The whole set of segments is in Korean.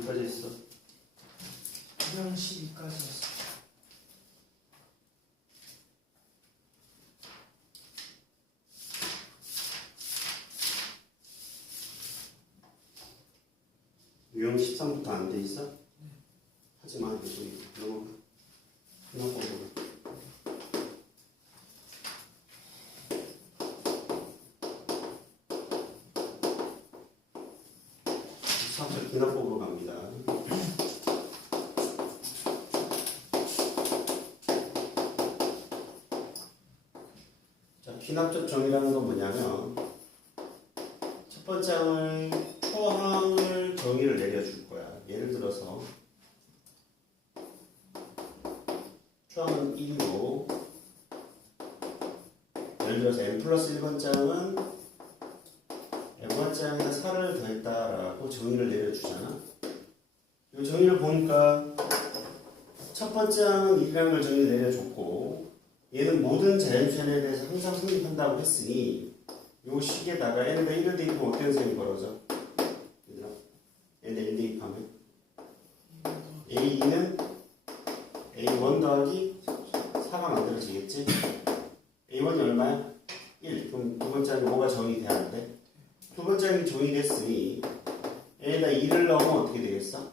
어디까지 했어? 유형 12까지였어. 유형 13부터 안 돼 있어? 하지마. 여기 넘어가. 끝나고 보고. 기납 보고 갑니다. 자, 기납적 정의라는 건 뭐냐면 첫 번째 항을 초항을 정의를 내려줄 거야. 예를 들어서 초항은 1이고 예를 들어서 n 플러스 1번장은 n번장에다 4를 더했다라고 정의를 내려주잖아. 이 정의를 보니까 첫 번째 항은 1이라는 걸 정의를 내려줬고 얘는 모든 자연수에 대해서 항상 성립한다고 했으니 요 식에다가 n에다 1을 대입하면 어떤 셈이 벌어져? 얘들아 n에 1 대입하면 a2는 a1 더하기 4가 만들어지겠지? a1이 얼마야? 1. 그럼 두 번째 항이 뭐가 정의돼야 하는데? 두 번째 항이 정의됐으니 n에다 2를 넣으면 어떻게 되겠어?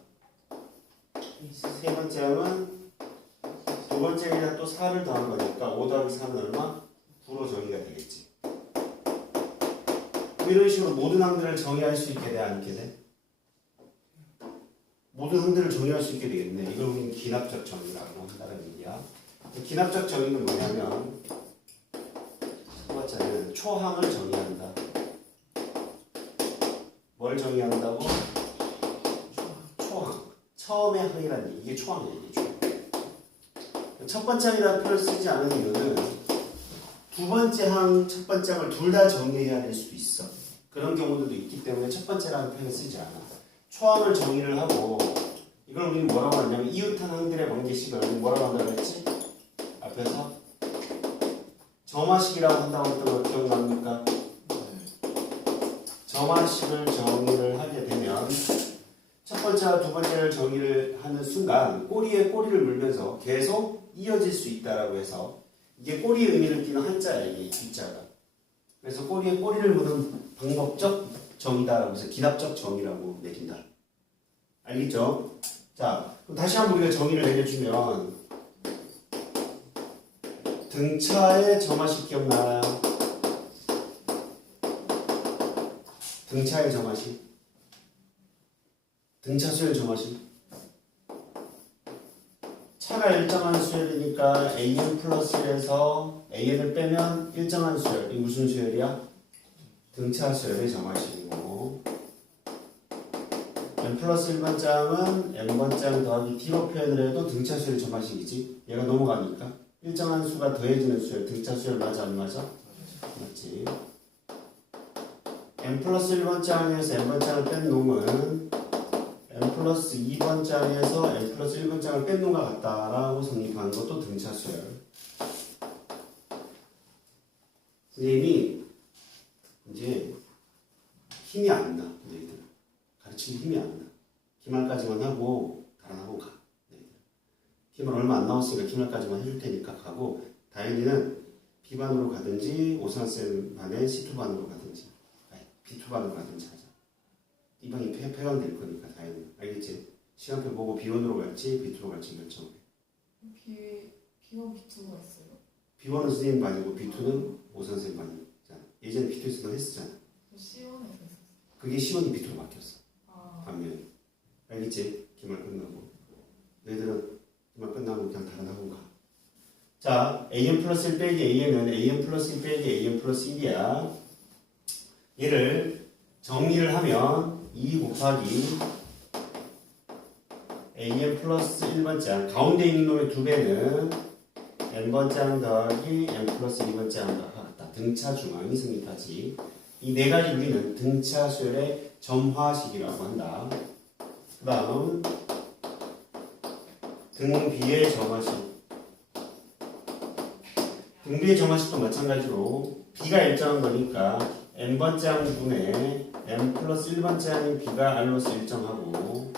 세 번째 항은 두 번째 항에다 또 4를 더한 거니까 5 더하기 4는 얼마? 9로 정의가 되겠지. 이런 식으로 모든 항들을 정의할 수 있게 돼? 안 있게 돼? 모든 항들을 정의할 수 있게 되겠네. 이걸 우리는 기납적 정의라고 한다는 얘기야. 기납적 정의는 뭐냐면 첫 번째는 초항을 정의한다. 뭘 정의한다고? 초항. 처음의 항이라는 얘기. 이게 초항이야. 이게 초항. 첫 번째 항이라는 표현을 쓰지 않은 이유는 두 번째 항, 첫 번째 항을 둘 다 정의해야 될 수도 있어. 그런 경우들도 있기 때문에 첫 번째라는 표현을 쓰지 않아. 초항을 정의를 하고 이걸 우리는 뭐라고 하냐면 이웃한 항들의 관계식을 뭐라고 한다고 했지? 앞에서 점화식이라고 한다고 했던 거 기억납니까? 점화식을 정의를 하게 되면 첫 번째와 두 번째를 정의를 하는 순간 꼬리에 꼬리를 물면서 계속 이어질 수 있다라고 해서 이게 꼬리의 의미를 띠는 한자야. 이게 G자가. 그래서 꼬리에 꼬리를 무는 방법적 정의다라고 해서 기납적 정의라고 내린다. 알겠죠? 자, 그럼 다시 한번 우리가 정의를 내려주면 등차의 점화식 기억나요? 등차의 점화식. 등차수열 점화식. 차가 일정한 수열이니까 an 플러스 1에서 an을 빼면 일정한 수열. 이 무슨 수열이야? 등차 수열의 점화식이고 n 플러스 1번장은 n번장 더하기 t로 표현을 해도 등차 수열의 점화식이지. 얘가 넘어가니까 일정한 수가 더해지는 수열. 등차 수열 맞아 안 맞아? 맞지. n 플러스 1번장에서 n번장을 뺀 놈은 n 플러스 2번장에서 n 플러스 1번장을 뺀 놈과 같다라고 성립하는 것도 등차 수열. 선생님이 이제 힘이 안 나. 너희들 가르치는 힘이 안 나. 기말까지만 하고 다른 학원 가. 기말 얼마 안 남았으니까 기말까지만 해줄 테니까 가고 다현이는 B반으로 가든지 오산쌤 반에 C2반으로 가든지 B2반으로 가든지 하자. 이반이 폐반될 거니까 다현이는. 알겠지? 시간표 보고 B1으로 갈지 B2로 갈지 결정해. B1, B2가 있어요? B1은 선생님 반이고 B2는 오산쌤 반이잖아. 예전에 B2에서 너 했었잖아. C1에서 있었어요. 그게 C1이 B2로 바뀌었어. 아, 반면에. 알겠지? 기말 끝나고. 너희들은 기말 끝나고 그냥 다른 학원 가. 자, an 플러스 1 빼기 an은 an 플러스 1 빼기 an 플러스 1이야. 얘를 정리를 하면 2 곱하기 an 플러스 1번장 가운데 있는 놈의 2배는 n번장 더하기 n 플러스 2번장과 같다. 등차 중앙이 성립하지. 이 네 가지 우리는 등차 수열의 점화식이라고 한다. 그 다음 등비의 점화식. 등비의 점화식도 마찬가지로 b가 일정한 거니까 n번장 분의 n 플러스 1번장인 b가 r로서 일정하고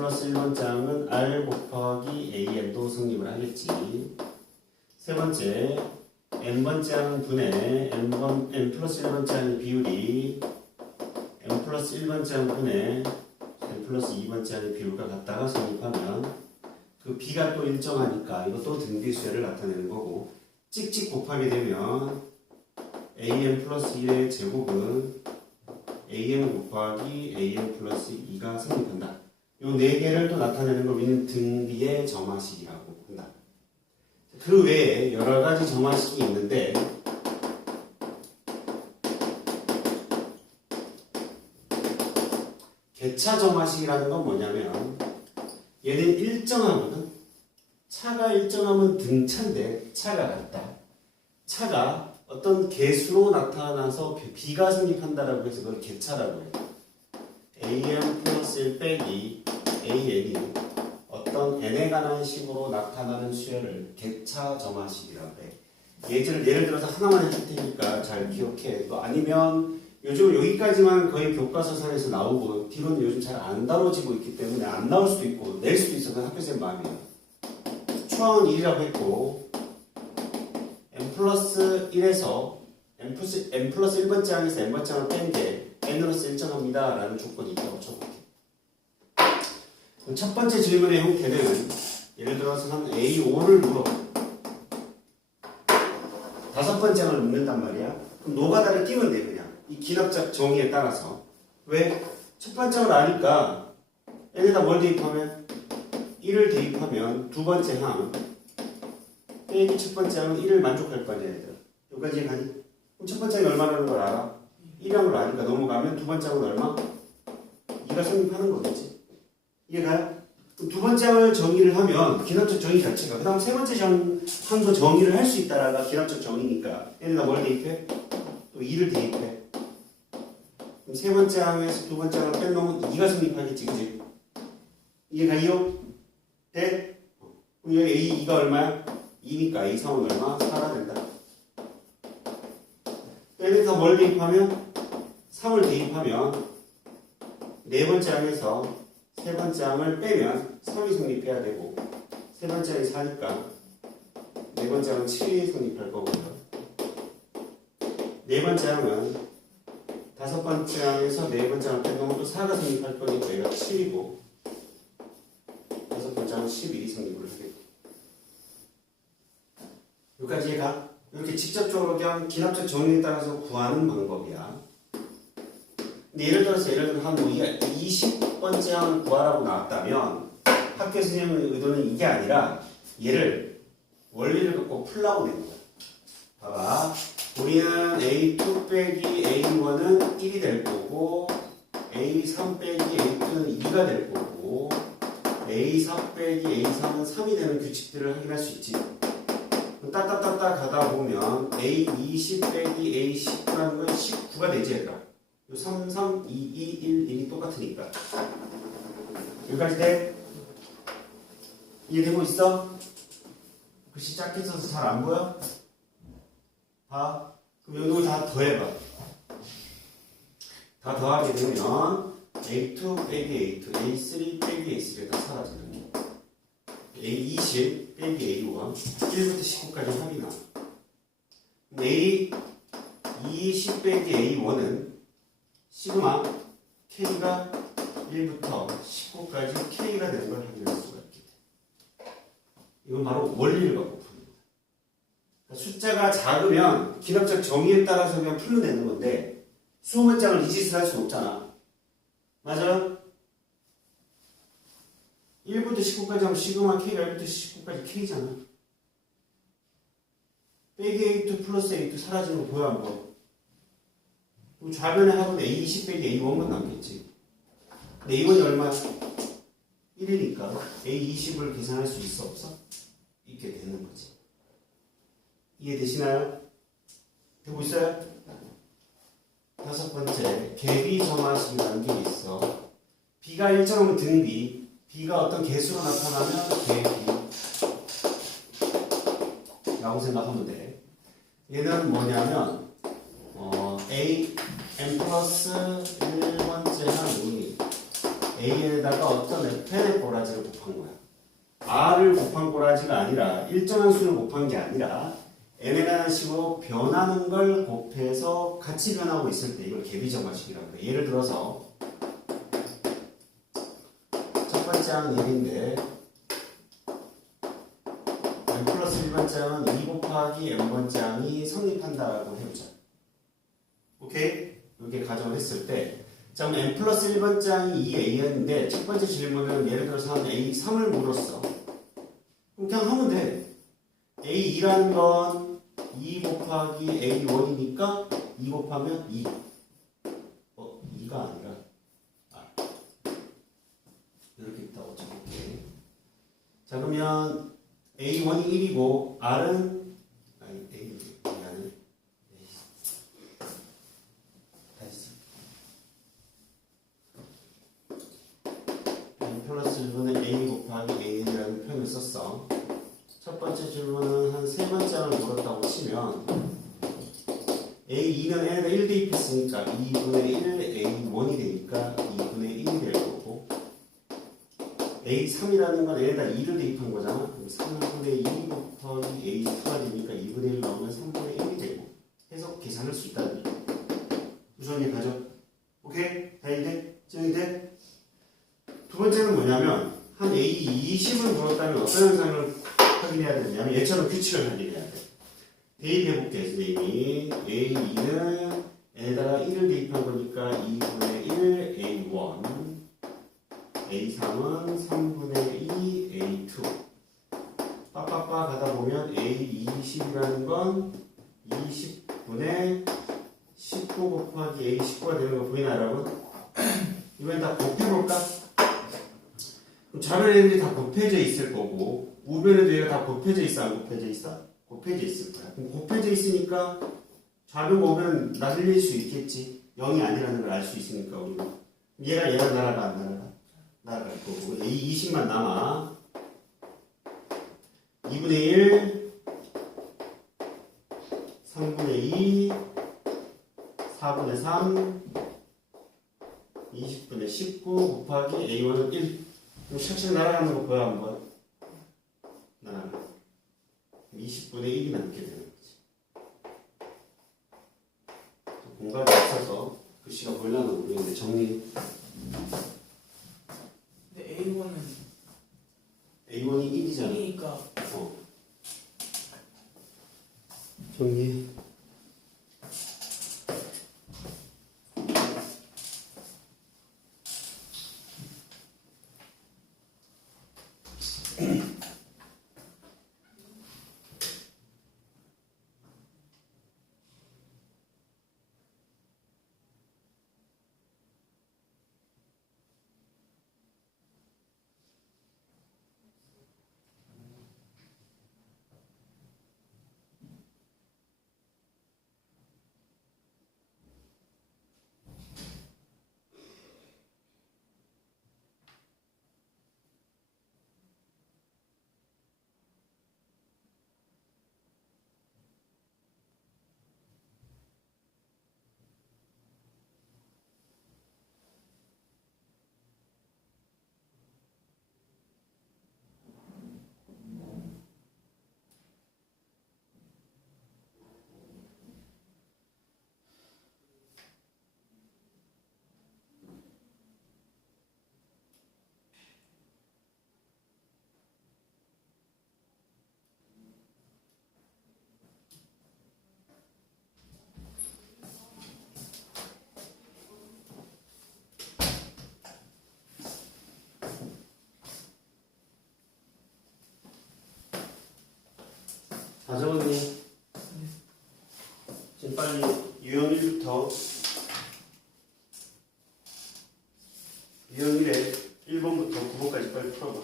플러스 1번장은 r 곱하기 an도 성립을 하겠지. 세 번째, n번장 분의 n 플러스 1번장의 비율이 n 플러스 1번장 분의 n 플러스 2번장의 비율과 같다가 성립하면 그 b가 또 일정하니까 이것도 등비수열을 나타내는 거고, 찍찍 곱하게 되면 an 플러스 1의 제곱은 an 곱하기 an 플러스 2가 성립한다. 요 네 개를 또 나타내는 걸 우리는 등비의 점화식이라고 한다. 그 외에 여러 가지 점화식이 있는데, 개차 점화식이라는 건 뭐냐면 얘는 일정하거든. 차가 일정하면 등차인데 차가 같다. 차가 어떤 개수로 나타나서 B가 성립한다라고 해서 그걸 개차라고 해요. AN 플러스 1 빼기 AN이 어떤 n에 관한 식으로 나타나는 수열을 개차 점화식이라고 해. 예를 들어서 하나만 해줄 테니까 잘 기억해. 또 아니면 요즘 여기까지만 거의 교과서상에서 나오고 뒤로는 요즘 잘 안 다뤄지고 있기 때문에 안 나올 수도 있고 낼 수도 있어. 그 학교생 마음이야. 추항은 1이라고 했고 n 플러스 1에서 n 플러스 1번장에서 n번장을 뺀 게 n으로서 일정합니다 라는 조건이 있다고 쳐볼게. 첫 번째 질문의 형태는 예를 들어서 한 A5를 물어. 다섯 번장을 묻는단 말이야. 그럼 노가다를 띄면 돼 그냥. 이 기납작 정의에 따라서. 왜? 첫 번째를 아니까 n에다 뭘 대입하면? 1을 대입하면 두 번째 항 빼기 첫 번째 항은 1을 만족할 거 아니야 얘들아. 여기까지 가니? 그럼 첫 번째 항이 얼마라는 걸 알아? 1항을 아니까 넘어가면 두 번째 항은 얼마? 2가 성립하는 거겠지. 이해가요? 두 번째 항을 정의를 하면 기납적 정의 자체가, 그 다음 세 번째 항도 정의를 할 수 있다라가 기납적 정의니까 n에다 뭘 대입해? 또 2를 대입해. 그럼 세 번째 항에서 두 번째 항을 빼놓으면 2가 성립하겠지, 그치? 이해가요? 돼? 그럼 여기 A2가 얼마야? 2니까 A3은 얼마? 4가 된다. n에서 뭘 대입하면? 3을 대입하면 네 번째 항에서 세 번째 항을 빼면 3이 성립해야 되고, 세 번째 항이 4니까 네 번째 항은 7이 성립할 거고요. 네 번째 항은 다섯 번째 항에서 네 번째 항을 빼놓으면 또 4가 성립할 거니까 얘가 7이고, 다섯 번째 항은 11이 성립을 하겠고. 여기까지 가. 이렇게 직접적으로 그냥 기납적 정의에 따라서 구하는 방법이야. 근데 예를 들어서 한 우리가 20번째 항을 구하라고 나왔다면 학교 선생님의 의도는 이게 아니라 얘를 원리를 갖고 풀라고 낸 거야. 봐봐. 우리는 A2 빼기 A1은 1이 될 거고, A3 빼기 A2는 2가 될 거고, A4 빼기 A3은 3이 되는 규칙들을 확인할 수 있지. 따따따따 가다 보면 A20 빼기 A19라는 건 19가 되지 얘들아. 요 3, 3, 2, 2, 1, 1이 똑같으니까. 여기까지 돼? 이해되고 있어? 글씨 작게 써서 잘 안 보여? 봐. 그럼 여기 다 더해봐. 다 더하게 되면 A2 빼기 A2, A3 빼기 A3가 다 사라지는 거. A20 빼기 A1, 1부터 19까지 합이 나와. A20 빼기 A1은 시그마 K가 1부터 19까지 K가 되는 걸 확인할 수가 있게 돼. 이건 바로 원리를 갖고 푸는 거야. 그러니까 숫자가 작으면 기납적 정의에 따라서 그냥 풀어내는 건데 수문장을 이 짓을 할 수는 없잖아. 맞아요? 1부터 19까지 하면 시그마 K가 1부터 19까지 K잖아. 빼기 A2 플러스 A2 사라지는 거 보여 안 보여? 그리고 좌변에 하면 A20 빼기 A1만 남겠지. 근데 A1이 얼마야? 1이니까 A20을 계산할 수 있어 없어? 있게 되는 거지. 이해되시나요? 되고 있어요? 다섯 번째, 개비 점화식이라는 게 있어. B가 일정하면 등비, B가 어떤 개수로 나타나면 개비 라고 생각하면 돼. 얘는 뭐냐면 A n 플러스 1번째 항이 A에다가 어떤 fn의 꼬라지를 곱한 거야. R을 곱한 꼬라지가 아니라 일정한 수를 곱한 게 아니라 n에 관한 식으로 변하는 걸 곱해서 같이 변하고 있을 때 이걸 개비정화식이라고 해. 예를 들어서 첫 번째 항 1인데 n 플러스 1번째 항은 2 곱하기 n번째 항이 성립한다라고 해보자. 오케이? 이렇게 가정을 했을 때 자, 그럼 n 플러스 1번째 항이 2a였는데 첫 번째 질문은 예를 들어서 한 a3을 물었어. 그럼 그냥 하면 돼. a2라는 건 2 곱하기 a1이니까 2 곱하면 2. 2가 아니라 이렇게 있다고 적을게. 자, 그러면 a1이 1이고 r은 a는 n 플러스 1분의 a 곱하기 a라는 표현을 썼어. 첫 번째 질문은 한 세 번째를 물었다고 치면 A2는 n에다 1 대입했으니까 2분의 1 A1이 되니까 2분의 1이 될 거고 A3이라는 건 n에다 2를 대입한 거잖아. 그럼 3분의 2 곱하기 A2가 되니까 2분의 1 넣으면 3분의 1이 되고 해서 계산할 수 있다는 얘기. 우선 얘 가죠. 오케이? 다 이제 정리 돼? 두 번째는 뭐냐면 한 A20을 물었다면 어떤 현상을 확인해야 되냐면 얘처럼 규칙을 확인해야 돼. 대입해볼게 선생님이. A2는 n에다가 1을 대입한 거니까 2분의 1 A1 A3은 3분의 2 A2 빠빠빠 가다 보면 A20이라는 건 20분의 19 곱하기 A19가 되는 거 보이나 여러분? 이번엔 다 곱해볼까? 그럼 좌변 애들이 다 곱해져 있을 거고 우변에도 얘가 다 곱해져 있어 안 곱해져 있어? 곱해져 있을 거야. 그럼 곱해져 있으니까 좌변과 우변은 날릴 수 있겠지. 0이 아니라는 걸 알 수 있으니까 우리가. 얘랑 날아가 안 날아가? 날아갈 거고 A20만 남아. 2분의 1 3분의 2 4분의 3 20분의 19 곱하기 A1은 1. 그럼 샥샥 날아가는 거 보여 안 보여? 날아가. 20분의 1이 남게 되는 거지. 공간이 없어서 글씨가 보이려나 모르겠는데 정리. 근데 A1은 A1이 1이잖아. 1이니까 정리. 다 적었니? 지금 빨리 유형 1부터 유형 1에 1번부터 9번까지 빨리 풀어봐.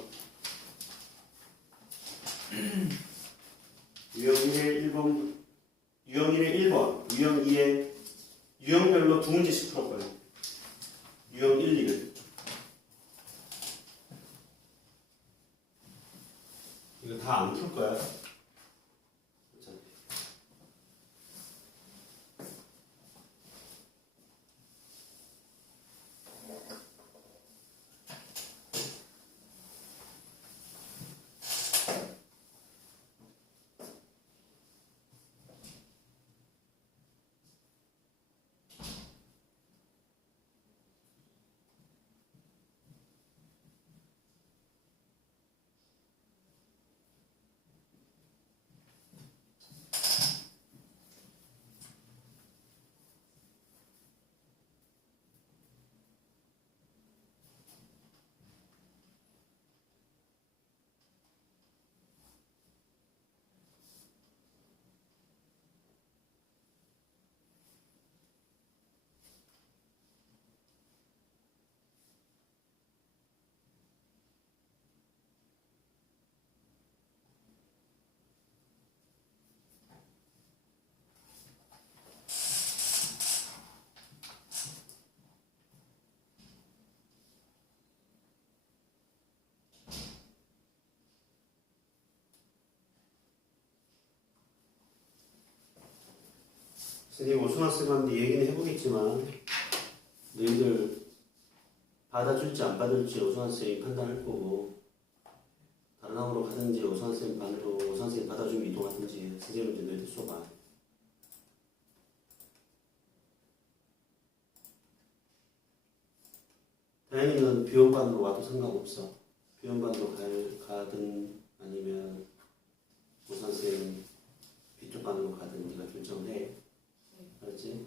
유형 1에 1번, 유형 1에 1번, 유형 2에 유형별로 두 문제씩 풀었거든. 유형 1, 2를. 이거 다 안 풀 거야. 선생님 오순학생한테 얘기는 해보겠지만 너희들 받아줄지 안 받을지 오순학생이 판단할 거고 다른 학으로 가든지 오순학생 반으로 오순학생이 받아주면 이동하든지 선생님한테 너희들 쏘봐. 다행히는 비원반으로 와도 상관없어. 비원반으로 가든 아니면 오선생 뒤쪽 반으로 가든 네가 결정을 해. 알았지?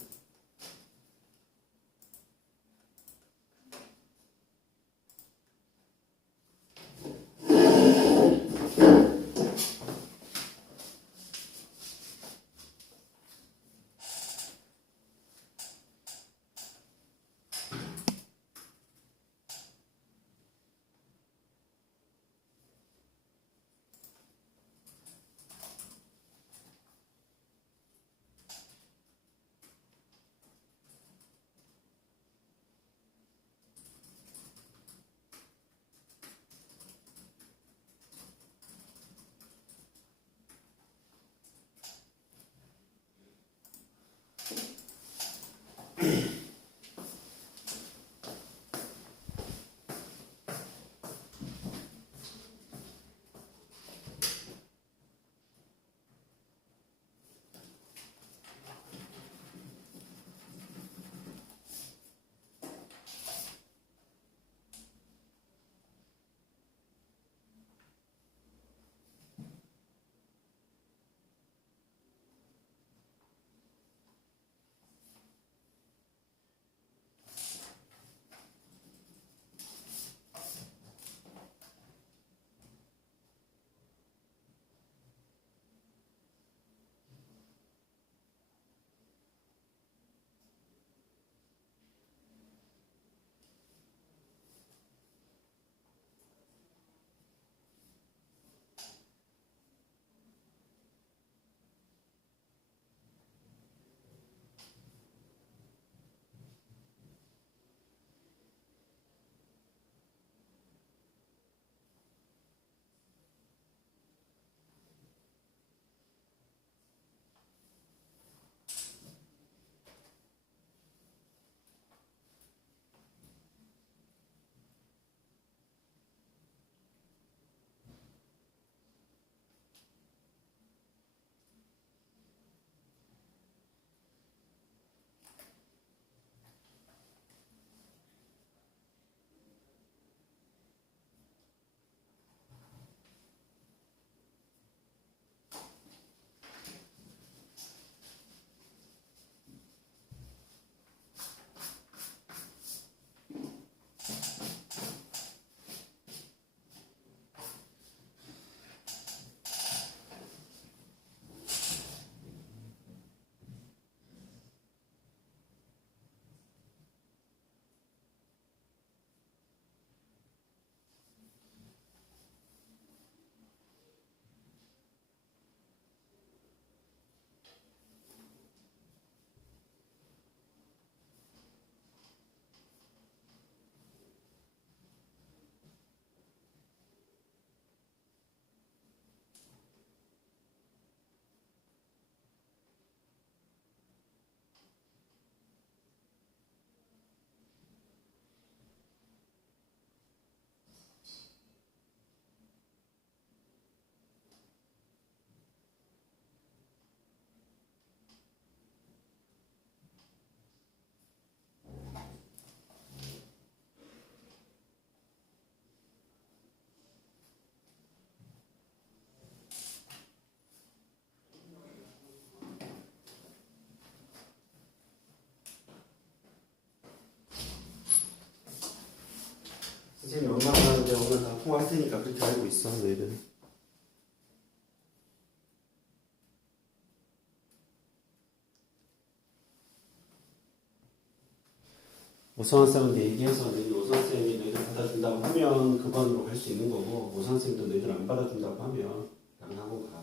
선생님 연락하는데 오늘 다 통화할 테니까 그렇게 알고 있어 너희들. 오선생한테 얘기해서 너희들 오선생이 너희들 받아준다고 하면 그 반으로 갈 수 있는 거고 오선생도 너희들 안 받아준다고 하면 다른 학원 가.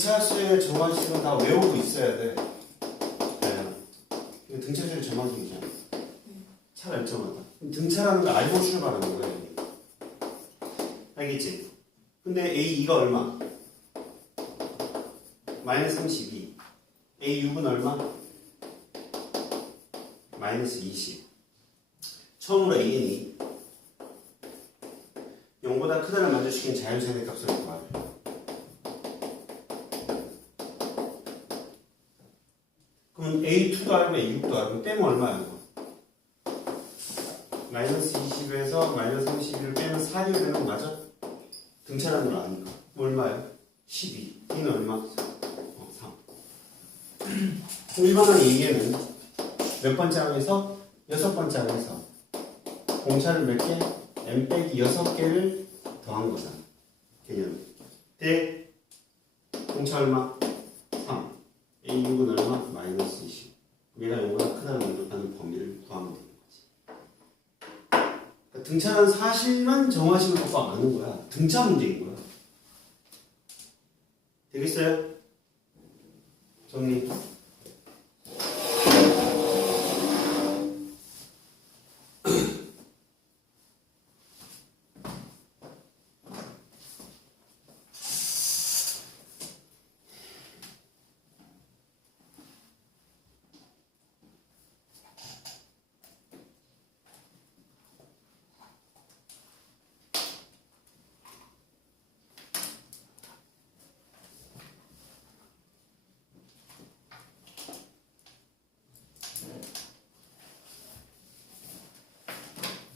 등차수의 정화식은 다 외우고 있어야 돼. 네. 이거 등차수의 정화식이잖아. 차 결정하다. 등차라는 걸 알고 출발하는 거야. 여기. 알겠지? 근데 A2가 얼마? 마이너스 32. A6은 얼마? 마이너스 20. 처음으로 An이 0보다 크다를 만족시킨 자연세대 값을 구하래. 그럼 A2도 알고 A6도 알고 빼면 얼마야? 이거? 마이너스 20에서 마이너스 31을 빼면 4이 되는 거 맞아? 등차라는 걸 아니까. 얼마야? 12. B는 얼마? 3. 일반항 A에는 몇 번째 항에서? 6번째 항에서 공차를 몇 개? M 빼기 6개를 더한 거잖아. 개념. 대 공차 얼마? 3. A6은 얼마? 마이너스 20. 얘가 0보다 크다는 만족하는 범위를 구하면 되는 거지. 그러니까 등차라는 사실만 정화식을 갖고 아는 거야. 등차 문제인 거야. 되겠어요? 정리.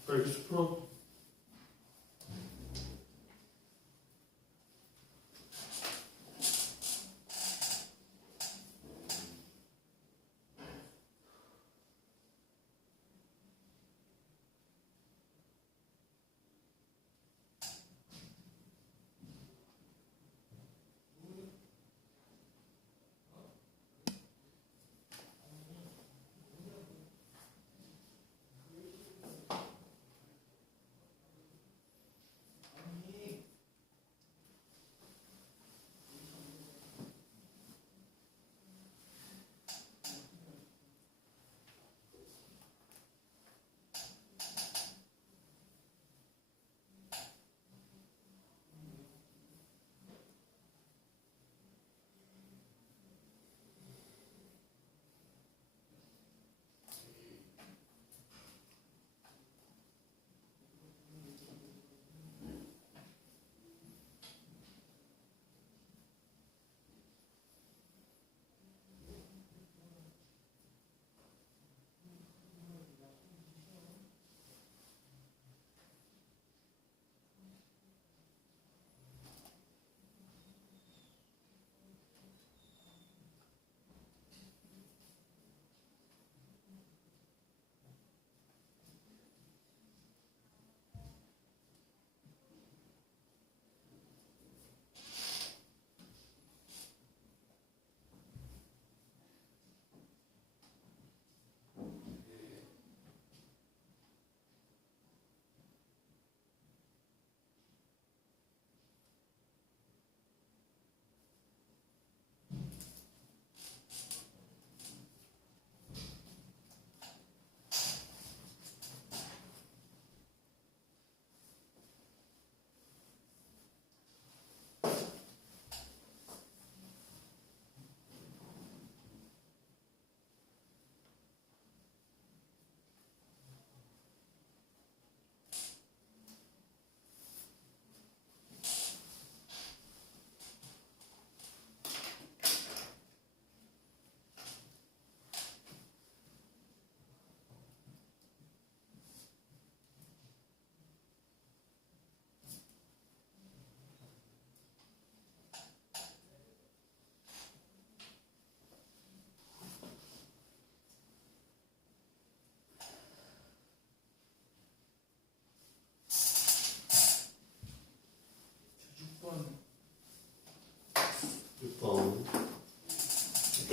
빨리 풀어.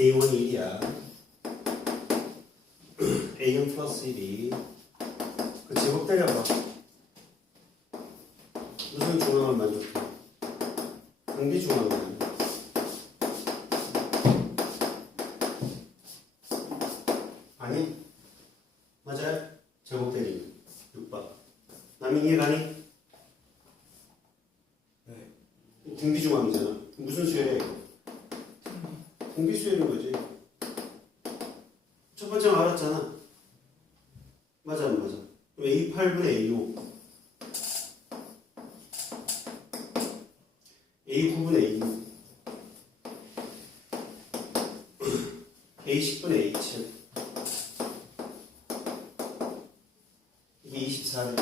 A1이 1이야. A는 플러스 1이. 그 제곱 때려봐. 무슨 중앙을 만족해? 상비 중앙이야. 제곱 때리면 6박. 남이 이해가니? 네. 등비중함이잖아. 무슨 수열이야 이거? 등비 수열인 거지. 첫 번째 알았잖아. 맞아 안 맞아? 그럼 A8분의 A5 A9분의 A6 A10분의 A7 이게 24래.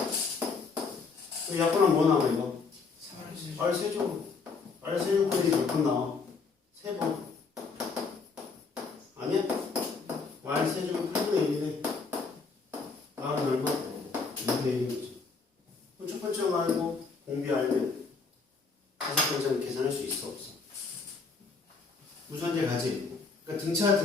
그럼 약분하면 뭐 나와 이거? R 세제곱. R 세제곱분이 몇 번 나와? 3번. 아니야? R 세제곱 8분의 1이네. R은 얼마? 2분의 1이지. 그럼 첫 번째 말고 공비 알면 다섯 번째는 계산할 수 있어 없어? 무선제 가지. 그러니까 등차